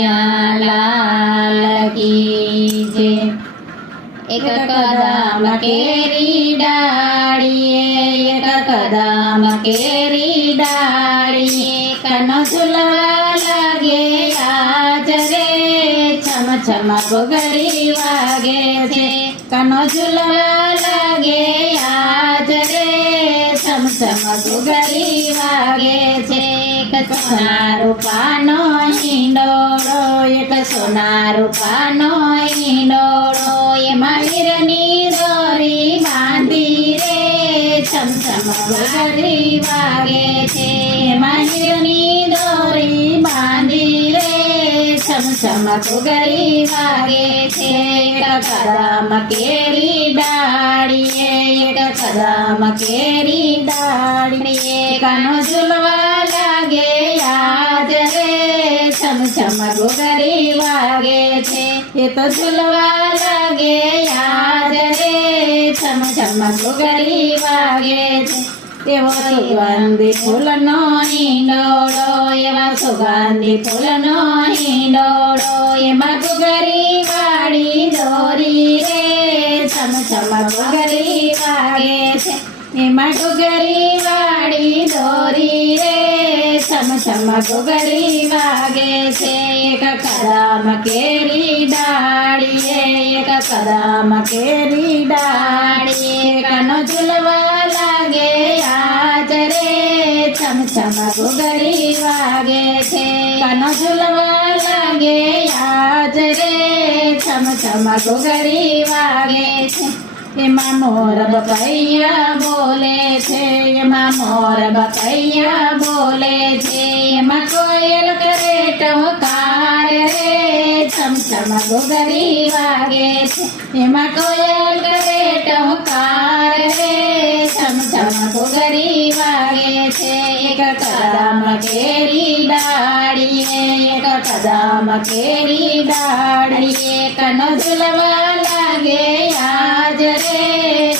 કનૈયાલાલ કી જય। એક કદમ કેરી ડાળીએ, એક કદમ કેરી ડાળીએ, કનો ઝૂલવા લાગે આજ રે, છમ છમ ઘૂઘરી વાગે છે, કનો ઝૂલવા લાગે આજ રે, છમ છમ ઘૂઘરી વાગે છે। એક સોના રૂપાનો હિંડોળો, એક સોના રૂપાનો હિંડોળો, એમાં હીરની દોરી બાંધી રે, છમ છમ ઘૂઘરી વાગે છે, એમાં હીરની દોરી બાંધી રે, છમ છમ ઘૂઘરી વાગે છે। એક કદમ કેરી ડાળીએ, એક કદમ કેરી ડાળીએ, કનો ઝૂલવા લાગે આજ રે, છમ છમ ઘૂઘરી વાગે છે, એ તો ઝૂલવા લાગે આજ રે, છમ છમ ઘૂઘરી વાગે છે। એવો સુગંધી ફૂલનો હિંડોળો, એવા સુગંધી ફૂલનો હિંડોળો, એમાં ઘૂઘરી વાળી દોરી રે, છમ છમ ઘૂઘરી વાગે છે, એમાં ઘૂઘરી વાળી દોરી રે, છમ છમ ઘૂઘરી વાગે છે। એક કદમ કેરી ડાળીએ, એક કદમ કેરી ડાળીએ, કનો ઝૂલવા લાગે આજ રે, છમ છમ ઘૂઘરી વાગે છે, કનો ઝૂલવા લાગે આજ રે, છમ છમ ઘૂઘરી વાગે છે। એમાં મોર બકૈયા બોલે છે, એમાં મોર બકૈયા બોલે છે, એમાં કોયલ કરે ટહુકાર રે, છમ છમ ઘૂઘરી વાગે છે, એમાં કોયલ કરે ટહુકાર રે, છમ છમ ઘૂઘરી વાગે છે। એક કદમ કેરી ડાળીએ, એક કદમ કેરી ડાળીએ, કનો ઝૂલવા લાગે આજ રે,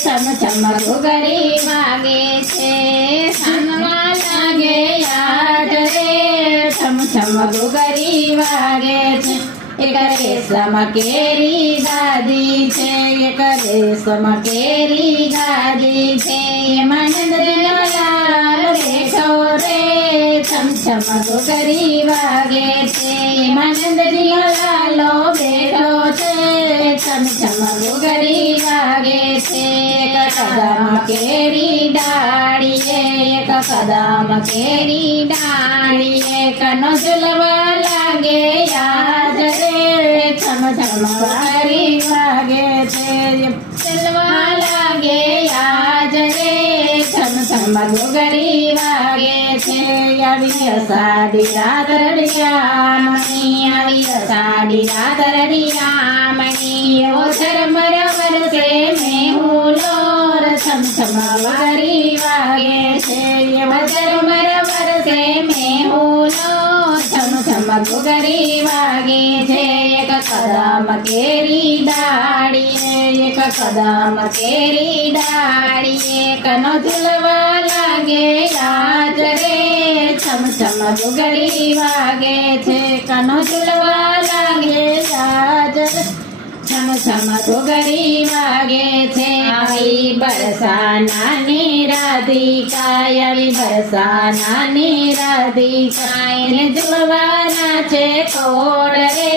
છમ છમ ઘૂઘરી વાગે છે, છમવા લાગે આજ રે, છમ છમ ઘૂઘરી વાગે છે। એક રેશમ કેરી દાદી છે, એક રેશમ કેરી દાદી છે, એમાં નંદનો લાલ બેઠો રે, છમ છમ ઘૂઘરી વાગે છે, એમાં નંદનો લાલો બેઠો છે, છમ છમ ઘૂઘરી વાગે છે। એક કદમ કેરી ડાળીએ, એક કદમ કેરી ડાળીએ, કનો ઝૂલવા લાગે આજ રે, છમ છમ ઘૂઘરી વાગે છે, ઝૂલવા લાગે આજ રે, છમ છમ ઘૂઘરી વાગે છે। આવી અષાઢી રાત રળિયામણી, આવી અષાઢી રાત રળિયામણી, એવો ઝરમર વરસે મેહુલો, છમ છમ ઘૂઘરી વાગે છે, એવો ઝરમર વરસે મેહુલો, છમ છમ ઘૂઘરી વાગે છે। એક કદમ કેરી ડાળીએ, એક કદમ કેરી ડાળીએ, કનો ઝૂલવા લાગે આજ રે, છમ છમ ઘૂઘરી વાગે છે, કનો ઝૂલવા લાગે આજ રે, છમ છમ ઘૂઘરી વાગે છે। આવી બરસાનાની રાધિકા, આવી બરસાનાની રાધિકા, એને ઝૂલવાના છે કોડ રે,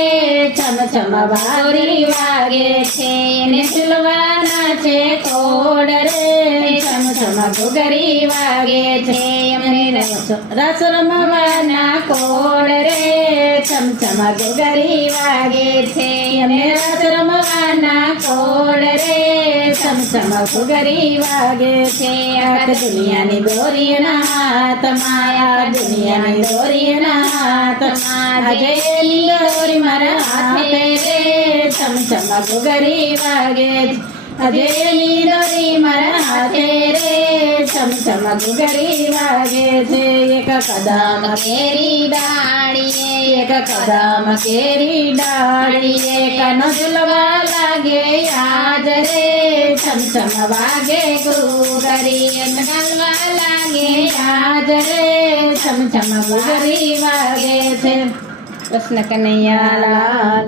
છમ છમ ઘૂઘરી વાગે છે, એને ઝૂલવાના છે કોડ રે, છમ છમ ઘૂઘરી વાગે છે। અમને રસ રમવાના કોડ રે, છમ છમ ઘૂઘરી વાગે છે, અમને રસ રમવાના કોડ રે, છમ છમ ઘૂઘરી વાગે છે। આ દુનિયાની દોરીના હાથમાં, આ દુનિયાની દોરીના હાથમાં, આજે દોરી મારા હાથે રે, છમ છમ ઘૂઘરી વાગે છે, આજે દોરી મારા હાથે રે, છમ છમ ઘૂઘરી વાગે છે। એક કદમ કેરી ડાળીએ, એક કદમ કેરી ડાળીએ, કનો ઝૂલવા લાગે આજ રે, છમ છમ વાગે ઘૂઘરી, ગાલવા લાગે આજ રે, છમ છમ ઘૂઘરી વાગે છે। કૃષ્ણ કનૈયા લાલ.